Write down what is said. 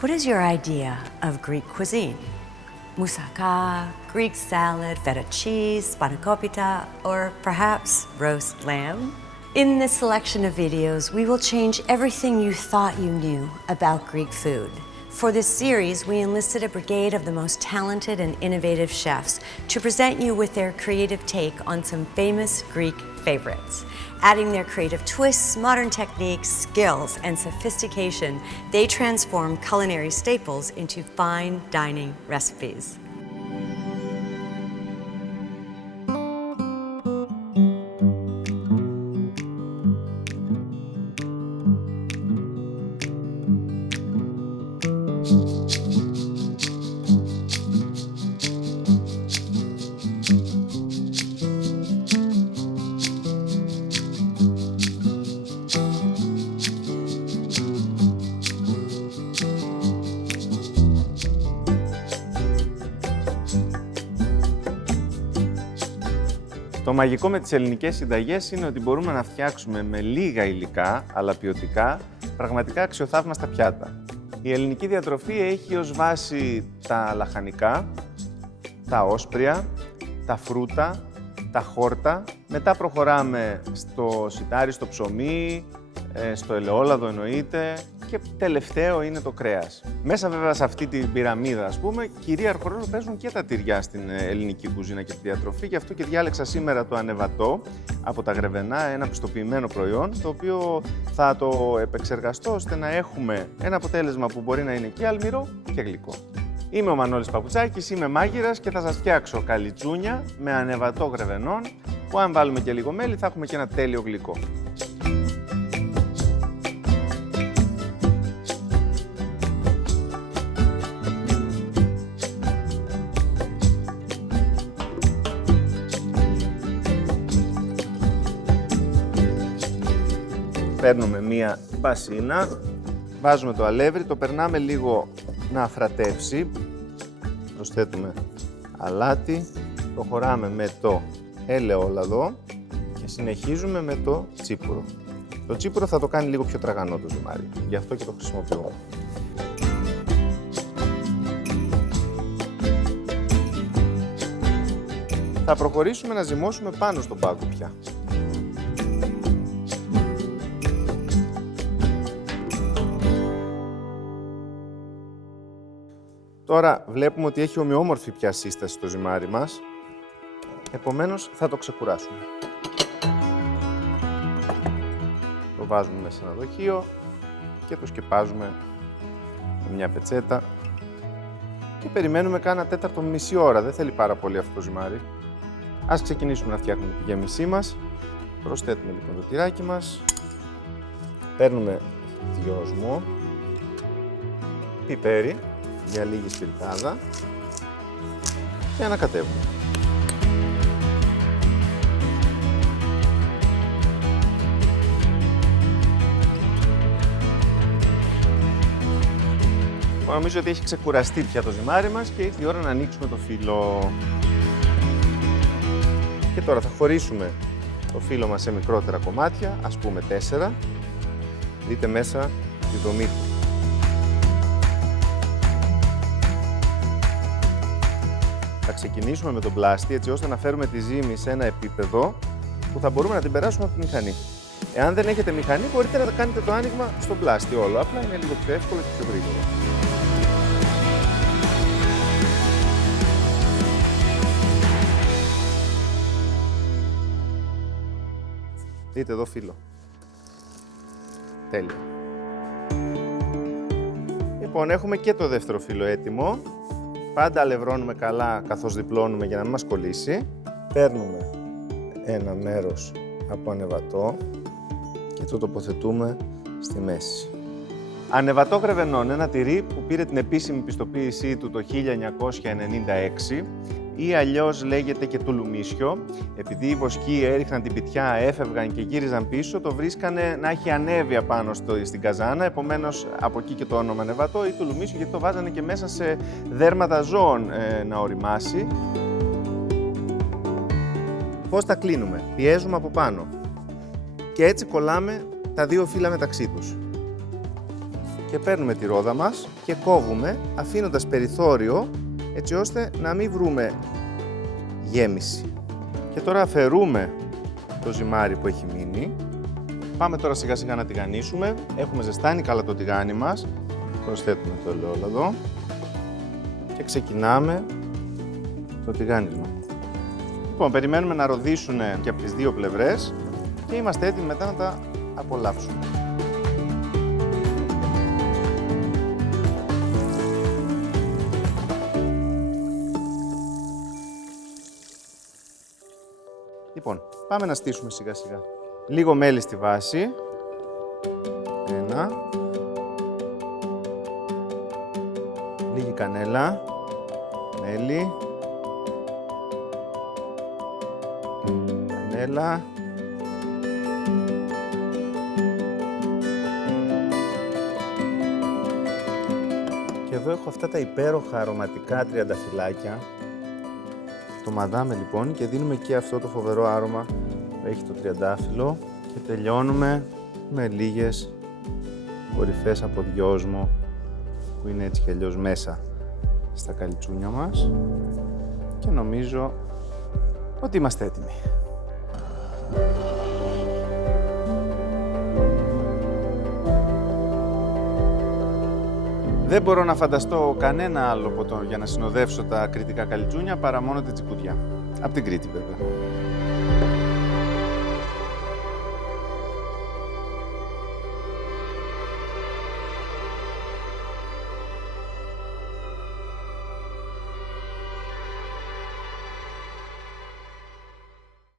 What is your idea of Greek cuisine? Moussaka, Greek salad, feta cheese, spanakopita, or perhaps roast lamb? In this selection of videos, we will change everything you thought you knew about Greek food. For this series, we enlisted a brigade of the most talented and innovative chefs to present you with their creative take on some famous Greek favorites. Adding their creative twists, modern techniques, skills, and sophistication, they transform culinary staples into fine dining recipes. Το μαγικό με τις ελληνικές συνταγές είναι ότι μπορούμε να φτιάξουμε με λίγα υλικά, αλλά ποιοτικά, πραγματικά αξιοθαύμαστα πιάτα. Η ελληνική διατροφή έχει ως βάση τα λαχανικά, τα όσπρια, τα φρούτα, τα χόρτα. Μετά προχωράμε στο σιτάρι, στο ψωμί, στο ελαιόλαδο εννοείται και τελευταίο είναι το κρέας. Μέσα βέβαια σε αυτή την πυραμίδα, ας πούμε, κυρίαρχο ρόλο παίζουν και τα τυριά στην ελληνική κουζίνα και τη διατροφή. Γι' αυτό και διάλεξα σήμερα το ανεβατό από τα Γρεβενά, ένα πιστοποιημένο προϊόν, το οποίο θα το επεξεργαστώ ώστε να έχουμε ένα αποτέλεσμα που μπορεί να είναι και αλμυρό και γλυκό. Είμαι ο Μανώλης Παπουτσάκης, είμαι μάγειρας και θα σας φτιάξω καλιτσούνια με ανεβατό Γρεβενών, που αν βάλουμε και λίγο μέλι θα έχουμε και ένα τέλειο γλυκό. Παίρνουμε μία μπασίνα, βάζουμε το αλεύρι, το περνάμε λίγο να αφρατεύσει, προσθέτουμε αλάτι, προχωράμε με το ελαιόλαδο και συνεχίζουμε με το τσίπουρο. Το τσίπουρο θα το κάνει λίγο πιο τραγανό το ζυμάρι, γι' αυτό και το χρησιμοποιώ. Θα προχωρήσουμε να ζυμώσουμε πάνω στον πάγκο πια. Τώρα βλέπουμε ότι έχει ομοιόμορφη πια σύσταση το ζυμάρι μας, επομένως θα το ξεκουράσουμε. Το βάζουμε μέσα σε ένα δοχείο και το σκεπάζουμε με μια πετσέτα και περιμένουμε κάνα τέταρτο με μισή ώρα, δεν θέλει πάρα πολύ αυτό το ζυμάρι. Ας ξεκινήσουμε να φτιάχνουμε τη γέμισή μας. Προσθέτουμε λοιπόν το τυράκι μας, παίρνουμε δυόσμο, πιπέρι για λίγη σπιρτάδα και ανακατεύουμε. Νομίζω ότι έχει ξεκουραστεί πια το ζυμάρι μας και ήρθε η ώρα να ανοίξουμε το φύλλο. Και τώρα θα χωρίσουμε το φύλλο μας σε μικρότερα κομμάτια, ας πούμε 4. Δείτε μέσα τη δομή του. Θα ξεκινήσουμε με τον πλάστη, έτσι ώστε να φέρουμε τη ζύμη σε ένα επίπεδο που θα μπορούμε να την περάσουμε από τη μηχανή. Εάν δεν έχετε μηχανή, μπορείτε να κάνετε το άνοιγμα στον πλάστη όλο. Απλά είναι λίγο πιο εύκολο και πιο γρήγορο. Δείτε εδώ φύλλο. Τέλεια. Λοιπόν, έχουμε και το δεύτερο φύλλο έτοιμο. Πάντα αλευρώνουμε καλά καθώς διπλώνουμε για να μην μας κολλήσει. Παίρνουμε ένα μέρος από ανεβατό και το τοποθετούμε στη μέση. Ανεβατό Γρεβενών, ένα τυρί που πήρε την επίσημη πιστοποίησή του το 1996 ή αλλιώς λέγεται και τουλουμίσιο. Επειδή οι βοσκοί έριχναν την πιτιά, έφευγαν και γύριζαν πίσω, το βρίσκανε να έχει ανέβει απάνω στην καζάνα, επομένως από εκεί και το όνομα ανεβατό ή τουλουμίσιο, γιατί το βάζανε και μέσα σε δέρματα ζώων να οριμάσει. Πώς τα κλείνουμε? Πιέζουμε από πάνω και έτσι κολλάμε τα δύο φύλλα μεταξύ τους. και παίρνουμε τη ρόδα μας και κόβουμε αφήνοντας περιθώριο έτσι ώστε να μην βρούμε γέμιση. Και τώρα αφαιρούμε το ζυμάρι που έχει μείνει. Πάμε τώρα σιγά σιγά να τηγανίσουμε. Έχουμε ζεστάνει καλά το τηγάνι μας. Προσθέτουμε το ελαιόλαδο και ξεκινάμε το τηγάνισμα. Λοιπόν, περιμένουμε να ροδίσουν και από τις δύο πλευρές και είμαστε έτοιμοι μετά να τα απολαύσουμε. Λοιπόν, πάμε να στήσουμε σιγά σιγά. Λίγο μέλι στη βάση. Ένα. Λίγη κανέλα. Μέλι. Κανέλα. Και εδώ έχω αυτά τα υπέροχα αρωματικά τριανταφυλλάκια. Το μαδάμε λοιπόν και δίνουμε και αυτό το φοβερό άρωμα που έχει το τριαντάφυλλο και τελειώνουμε με λίγες κορυφές από δυόσμο που είναι έτσι κι αλλιώς μέσα στα καλιτσούνια μας και νομίζω ότι είμαστε έτοιμοι. Δεν μπορώ να φανταστώ κανένα άλλο ποτό για να συνοδεύσω τα κρητικά καλιτσούνια παρά μόνο την τσικουδιά. Από την Κρήτη βέβαια.